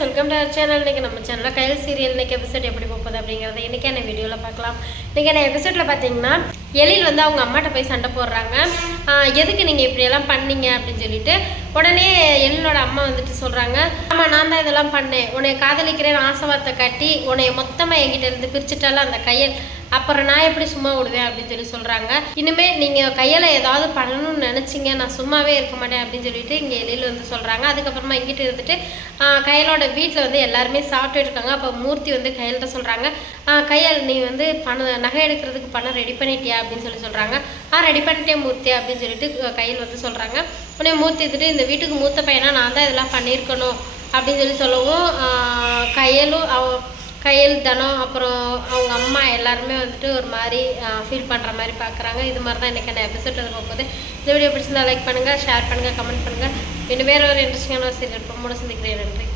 Welcome to our channel. இன்றைக்கி நம்ம சேனலில் கையல் சீரியல் இன்றைக்கி எபிசோட் எப்படி போகுது அப்படிங்கிறத இன்றைக்கான வீடியோவில் பார்க்கலாம். இன்றைக்கான எபிசோடில் பார்த்தீங்கன்னா எழில் வந்து அவங்க அம்மாட்ட போய் சண்டை போடுறாங்க. எதுக்கு நீங்கள் இப்படியெல்லாம் பண்ணீங்க அப்படின்னு சொல்லிட்டு உடனே எழிலோட அம்மா வந்துட்டு சொல்கிறாங்க, ஆமாம் நான் தான் இதெல்லாம் பண்ணேன், உன்னை காதலிக்கிறேன்னு ஆசைவார்த்தை காட்டி உன்னை மொத்தமாக என்கிட்ட இருந்து பிரிச்சுட்டாலும் அந்த கையல், அப்புறம் நான் எப்படி சும்மா விடுவேன் அப்படின்னு சொல்லி சொல்கிறாங்க. இனிமேல் நீங்கள் கையில் ஏதாவது பண்ணணும்னு நினச்சிங்க, நான் சும்மாவே இருக்க மாட்டேன் அப்படின்னு சொல்லிட்டு இங்கே எழில் வந்து சொல்கிறாங்க. அதுக்கப்புறமா இங்கிட்ட இருந்துட்டு கையலோட வீட்டில் வந்து எல்லாருமே சாப்பிட்டு இருக்காங்க. அப்போ மூர்த்தி வந்து கையல்கிட்ட சொல்கிறாங்க, கையல் நீ வந்து நகை எடுக்கிறதுக்கு பணம் ரெடி பண்ணிட்டியா அப்படின்னு சொல்லி சொல்கிறாங்க. ரெடி பண்ணிட்டேன் மூர்த்தி அப்படின்னு சொல்லிட்டு கையல் வந்து சொல்கிறாங்க. உடனே மூர்த்தி வந்துட்டு இந்த வீட்டுக்கு மூத்த பையனா நான் தான் இதெல்லாம் பண்ணியிருக்கணும் அப்படின்னு சொல்லி சொல்லவும் கையல் தனம் அப்புறம் அவங்க அம்மா எல்லாருமே வந்துட்டு ஒரு மாதிரி ஃபீல் பண்ணுற மாதிரி பார்க்குறாங்க. இது மாதிரி தான் இன்றைக்கான எபிசோட் போகுது. இந்த வீடியோ பிடிச்சிருந்தா லைக் பண்ணுங்கள், ஷேர் பண்ணுங்கள், கமெண்ட் பண்ணுங்கள். இன்னும் வேறு ஒரு இன்ட்ரெஸ்டிங்கான சீரியல் ரொம்ப சந்திக்கிறேன். நன்றி.